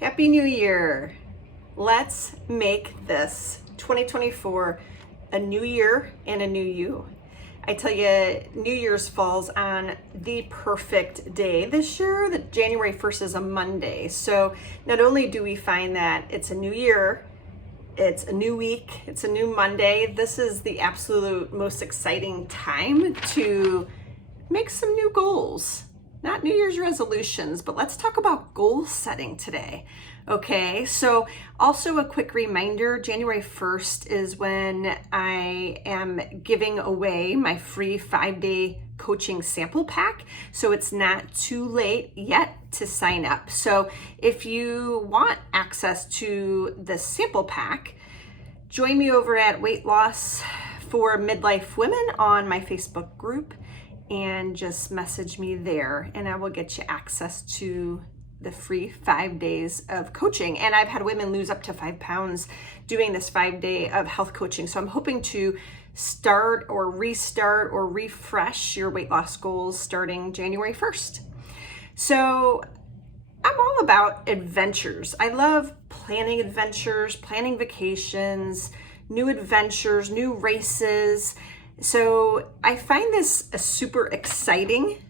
Happy New Year! Let's make this 2024 a new year and a new you. I tell you, New Year's falls on the perfect day this year. The January 1st is a Monday. So not only do we find that it's a new year, it's a new week, it's a new Monday. This is the absolute most exciting time to make some new goals. Not New Year's resolutions, but let's talk about goal setting today. Okay, so also a quick reminder, January 1st is when I am giving away my free 5-day coaching sample pack. So it's not too late yet to sign up. So if you want access to the sample pack, join me over at Weight Loss for Midlife Women on my Facebook group and just message me there and I will get you access to the free 5 days of coaching. And I've had women lose up to 5 pounds doing this 5-day of health coaching. So I'm hoping to start or restart or refresh your weight loss goals starting January 1st. So I'm all about adventures. I love planning adventures, planning vacations, new adventures, new races. So I find this a super exciting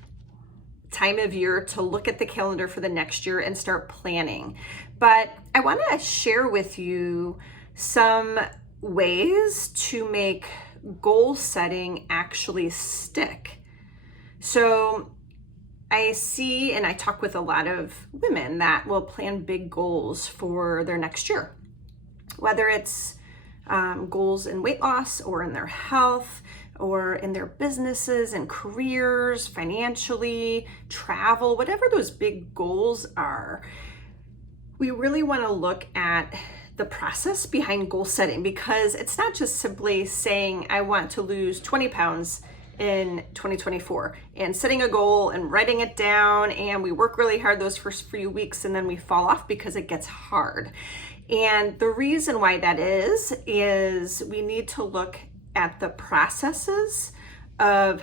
time of year to look at the calendar for the next year and start planning. But I want to share with you some ways to make goal setting actually stick. So I see and I talk with a lot of women that will plan big goals for their next year, whether it's goals in weight loss or in their health or in their businesses and careers, financially, travel, whatever those big goals are. We really want to look at the process behind goal setting, because it's not just simply saying, I want to lose 20 pounds in 2024 and setting a goal and writing it down, and we work really hard those first few weeks and then we fall off because it gets hard. And the reason why that is we need to look at the processes of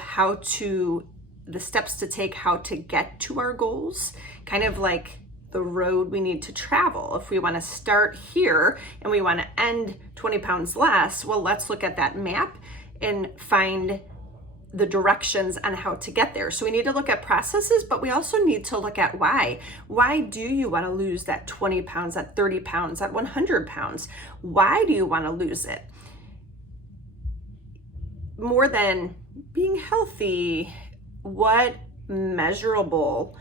the steps to take, how to get to our goals, kind of like the road we need to travel. If we want to start here and we want to end 20 pounds less, well, let's look at that map and find the directions on how to get there. So we need to look at processes, but we also need to look at why. Why do you want to lose that 20 pounds, that 30 pounds, that 100 pounds? Why do you want to lose it? More than being healthy, what measurable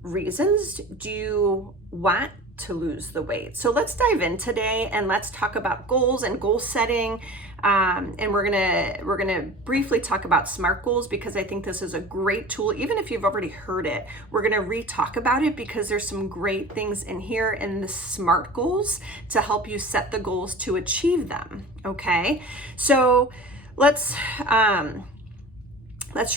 reasons do you want to lose the weight? So let's dive in today and let's talk about goals and goal setting. And we're gonna briefly talk about SMART goals, because I think this is a great tool. Even if you've already heard it, we're gonna re-talk about it because there's some great things in here in the SMART goals to help you set the goals to achieve them. Okay, so let's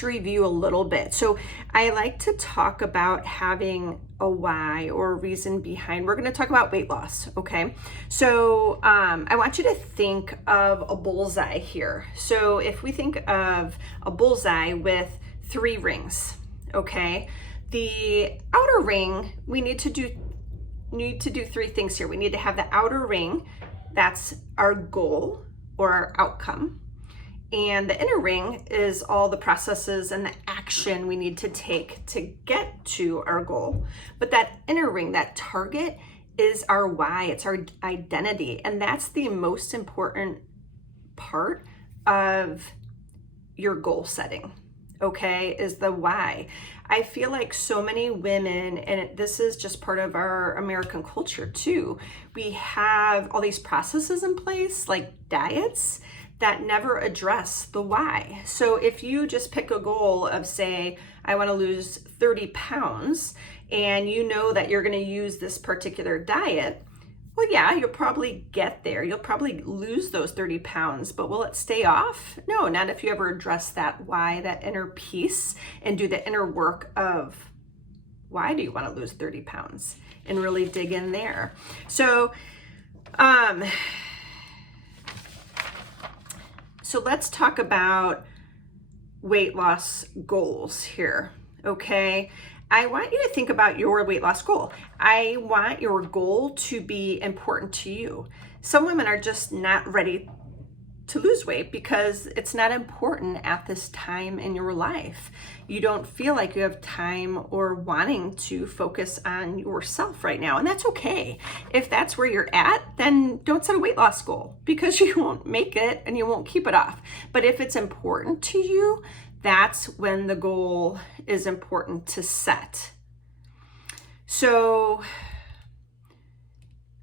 review a little bit. So I like to talk about having a why or a reason behind. We're going to talk about weight loss. Okay. So I want you to think of a bullseye here. So if we think of a bullseye with 3 rings, okay, the outer ring, we need to do 3 things here. We need to have the outer ring. That's our goal or our outcome. And the inner ring is all the processes and the action we need to take to get to our goal. But that inner ring, that target, is our why, it's our identity. And that's the most important part of your goal setting, okay, is the why. I feel like so many women, and this is just part of our American culture too, we have all these processes in place, like diets, that never address the why. So if you just pick a goal of, say, I want to lose 30 pounds, and you know that you're going to use this particular diet, well, yeah, you'll probably get there. You'll probably lose those 30 pounds, but will it stay off? No, not if you ever address that why, that inner piece, and do the inner work of why do you want to lose 30 pounds and really dig in there. So, So let's talk about weight loss goals here, okay? I want you to think about your weight loss goal. I want your goal to be important to you. Some women are just not ready to lose weight because it's not important at this time in your life. You don't feel like you have time or wanting to focus on yourself right now, and that's okay. If that's where you're at, then don't set a weight loss goal because you won't make it and you won't keep it off. But if it's important to you, that's when the goal is important to set. So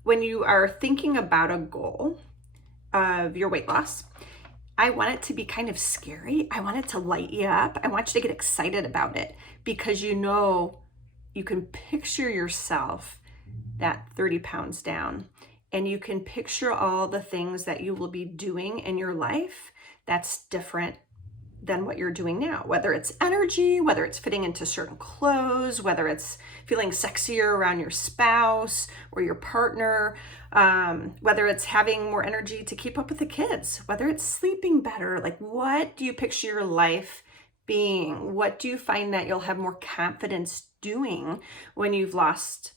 when you are thinking about a goal of your weight loss, I want it to be kind of scary. I want it to light you up. I want you to get excited about it because you know you can picture yourself that 30 pounds down, and you can picture all the things that you will be doing in your life that's different than what you're doing now, whether it's energy, whether it's fitting into certain clothes, whether it's feeling sexier around your spouse or your partner, whether it's having more energy to keep up with the kids, whether it's sleeping better. Like, what do you picture your life being? What do you find that you'll have more confidence doing when you've lost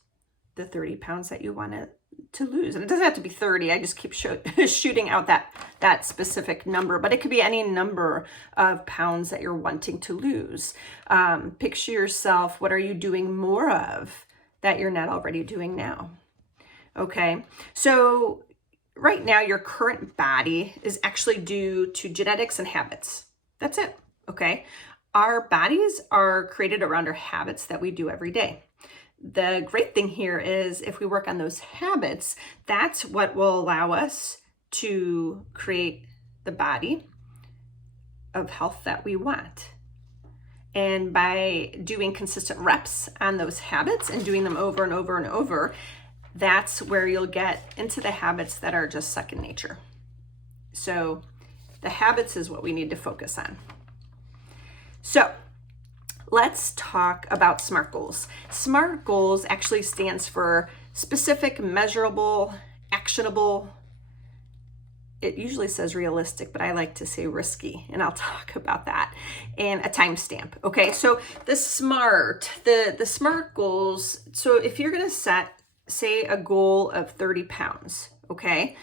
the 30 pounds that you want to lose? And it doesn't have to be 30. I just keep shooting out that specific number, but it could be any number of pounds that you're wanting to lose. Picture yourself, what are you doing more of that you're not already doing now? Okay, so right now your current body is actually due to genetics and habits. That's it, okay? Our bodies are created around our habits that we do every day. The great thing here is if we work on those habits, that's what will allow us to create the body of health that we want. And by doing consistent reps on those habits and doing them over and over and over, that's where you'll get into the habits that are just second nature. So the habits is what we need to focus on. So let's talk about SMART goals. SMART goals actually stands for specific, measurable, actionable. It usually says realistic, but I like to say risky, and I'll talk about that, and a timestamp. Okay, so the SMART goals. So if you're gonna set, say, a goal of 30 pounds, okay?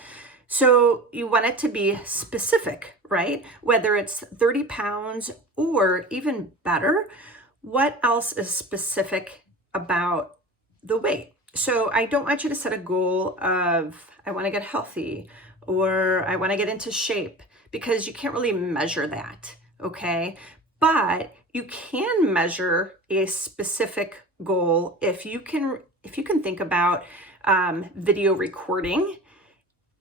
So you want it to be specific, right? Whether it's 30 pounds or even better, what else is specific about the weight? So I don't want you to set a goal of, I want to get healthy or I want to get into shape, because you can't really measure that, okay? But you can measure a specific goal if you can think about video recording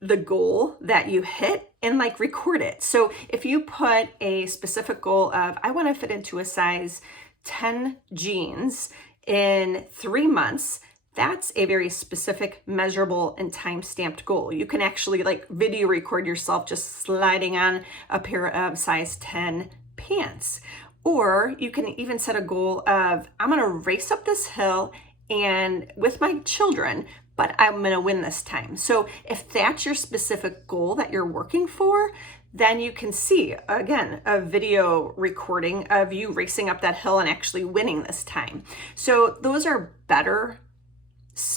the goal that you hit and like record it. So if you put a specific goal of, I want to fit into a size 10 jeans in 3 months, that's a very specific, measurable, and time-stamped goal. You can actually like video record yourself just sliding on a pair of size 10 pants. Or you can even set a goal of, I'm gonna race up this hill and with my children, but I'm gonna win this time. So if that's your specific goal that you're working for, then you can see, again, a video recording of you racing up that hill and actually winning this time. So those are better,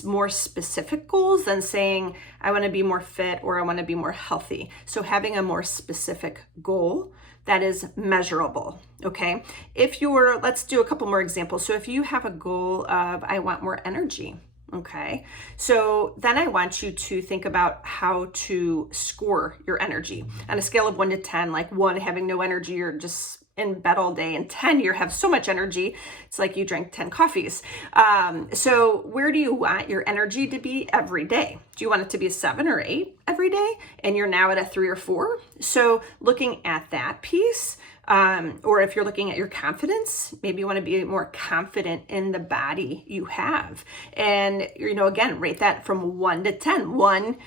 more specific goals than saying, I wanna be more fit or I wanna be more healthy. So having a more specific goal that is measurable, okay? Let's do a couple more examples. So if you have a goal of, I want more energy, okay? So then I want you to think about how to score your energy on a scale of 1 to 10, like 1 having no energy, you're just in bed all day, and 10 you have so much energy, it's like you drank 10 coffees. So where do you want your energy to be every day? Do you want it to be a 7 or 8 every day, and you're now at a 3 or 4? So looking at that piece, or if you're looking at your confidence, maybe you want to be more confident in the body you have. And, again, rate that from 1 to 10. 1,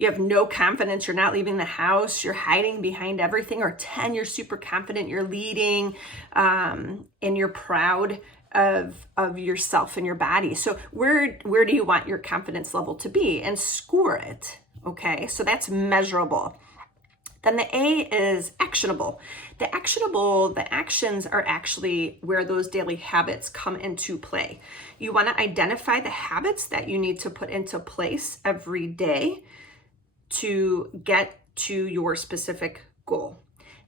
you have no confidence, you're not leaving the house, you're hiding behind everything. Or 10, you're super confident, you're leading, and you're proud of yourself and your body. So where do you want your confidence level to be, and score it, okay? So that's measurable. Then the A is actionable. The actions are actually where those daily habits come into play. You want to identify the habits that you need to put into place every day to get to your specific goal.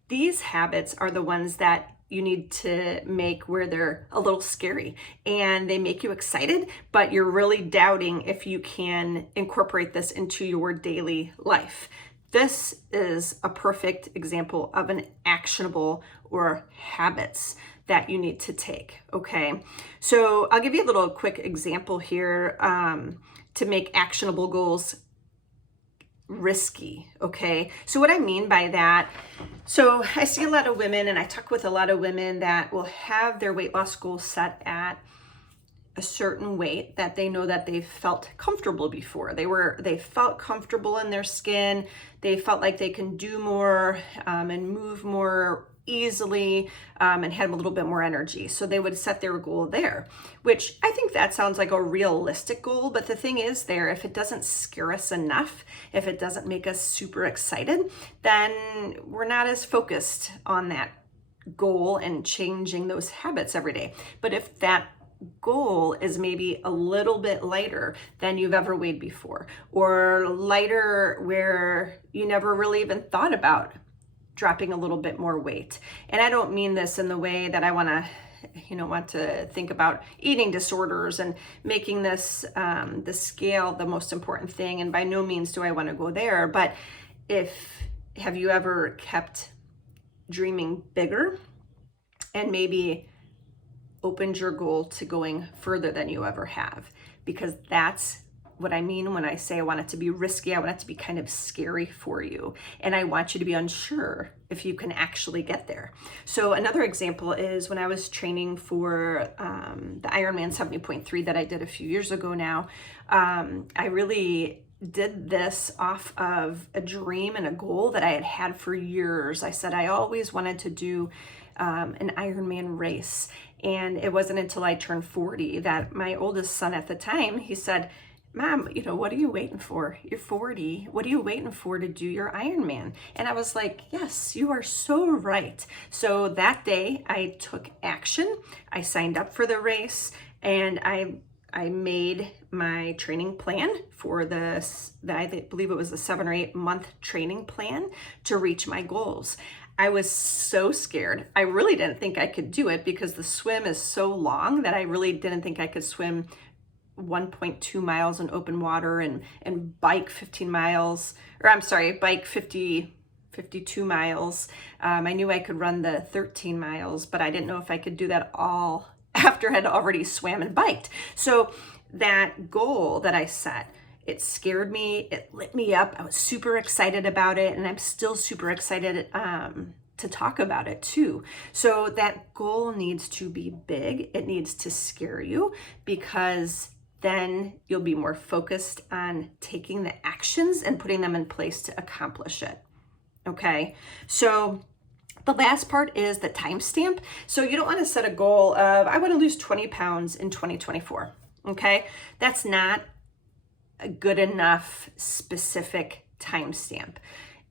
These habits are the ones that you need to make where they're a little scary and they make you excited, but you're really doubting if you can incorporate this into your daily life. This is a perfect example of an actionable or habits that you need to take, okay? So I'll give you a little quick example here to make actionable goals risky, okay? So what I mean by that, so I see a lot of women and I talk with a lot of women that will have their weight loss goal set at a certain weight that they know that they've felt comfortable before. They felt comfortable in their skin. They felt like they can do more and move more easily and have a little bit more energy. So they would set their goal there, which I think that sounds like a realistic goal. But the thing is there, if it doesn't scare us enough, if it doesn't make us super excited, then we're not as focused on that goal and changing those habits every day. But if that goal is maybe a little bit lighter than you've ever weighed before, or lighter where you never really even thought about dropping a little bit more weight. And I don't mean this in the way that I want to think about eating disorders and making this the scale the most important thing. And by no means do I want to go there. But have you ever kept dreaming bigger and maybe opened your goal to going further than you ever have? Because that's what I mean when I say I want it to be risky. I want it to be kind of scary for you. And I want you to be unsure if you can actually get there. So another example is when I was training for the Ironman 70.3 that I did a few years ago now, I really did this off of a dream and a goal that I had had for years. I said I always wanted to do an Ironman race. And it wasn't until I turned 40 that my oldest son at the time, he said, Mom, what are you waiting for? You're 40. What are you waiting for to do your Ironman? And I was like, yes, you are so right. So that day I took action. I signed up for the race and I made my training plan for I believe it was a 7 or 8 month training plan to reach my goals. I was so scared. I really didn't think I could do it because the swim is so long that I really didn't think I could swim 1.2 miles in open water and bike 15 miles, bike 52 miles. I knew I could run the 13 miles, but I didn't know if I could do that all after I had already swam and biked. So that goal that I set, it scared me, it lit me up. I was super excited about it, and I'm still super excited to talk about it too. So that goal needs to be big. It needs to scare you because then you'll be more focused on taking the actions and putting them in place to accomplish it. Okay, so the last part is the timestamp. So you don't want to set a goal of, I want to lose 20 pounds in 2024. Okay, that's not a good enough specific timestamp.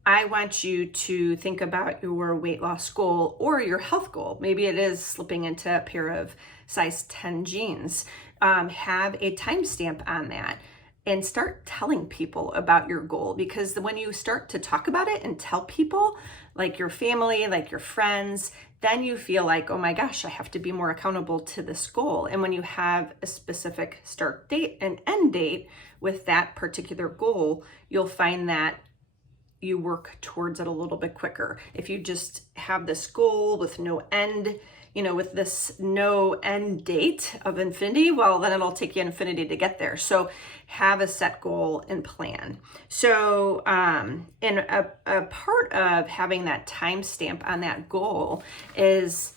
I want you to think about your weight loss goal or your health goal. Maybe it is slipping into a pair of size 10 jeans. Have a timestamp on that and start telling people about your goal, because when you start to talk about it and tell people, like your family, like your friends, then you feel like, oh my gosh, I have to be more accountable to this goal. And when you have a specific start date and end date with that particular goal, you'll find that you work towards it a little bit quicker. If you just have this goal with no end, with this no end date of infinity, well, then it'll take you infinity to get there. So have a set goal and plan. So, and a part of having that timestamp on that goal is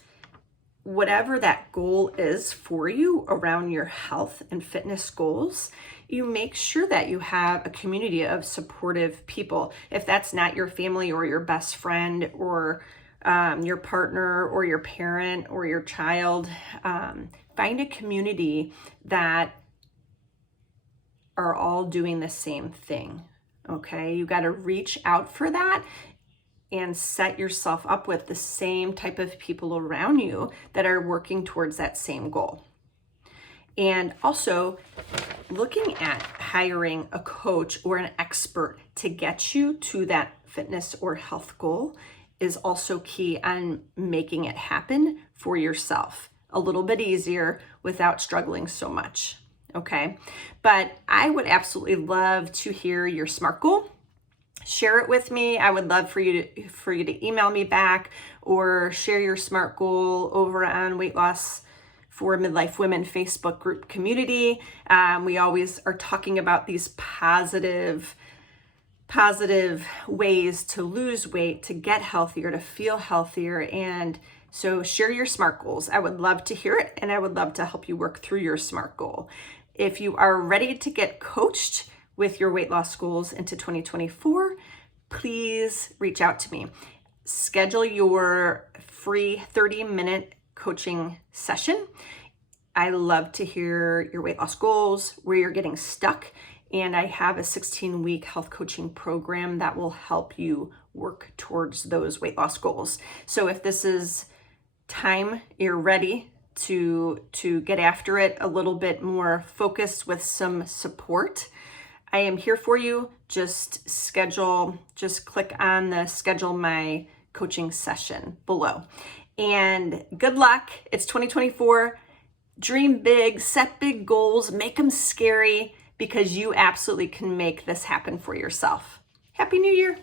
whatever that goal is for you around your health and fitness goals, you make sure that you have a community of supportive people. If that's not your family or your best friend or your partner or your parent or your child, find a community that are all doing the same thing. Okay, you got to reach out for that and set yourself up with the same type of people around you that are working towards that same goal. And also looking at hiring a coach or an expert to get you to that fitness or health goal is also key on making it happen for yourself a little bit easier without struggling so much. Okay. But I would absolutely love to hear your SMART goal. Share it with me. I would love for you to email me back or share your SMART goal over on Weight Loss for Midlife Women Facebook group community. We always are talking about these positive ways to lose weight, to get healthier, to feel healthier. And so share your SMART goals. I would love to hear it, and I would love to help you work through your SMART goal. If you are ready to get coached with your weight loss goals into 2024, please reach out to me. Schedule your free 30-minute coaching session. I love to hear your weight loss goals, where you're getting stuck, and I have a 16-week health coaching program that will help you work towards those weight loss goals. So if this is time you're ready to get after it a little bit more focused with some support, I am here for you. Just click on the schedule my coaching session below. And good luck. It's 2024. Dream big, set big goals, make them scary, because you absolutely can make this happen for yourself. Happy New Year.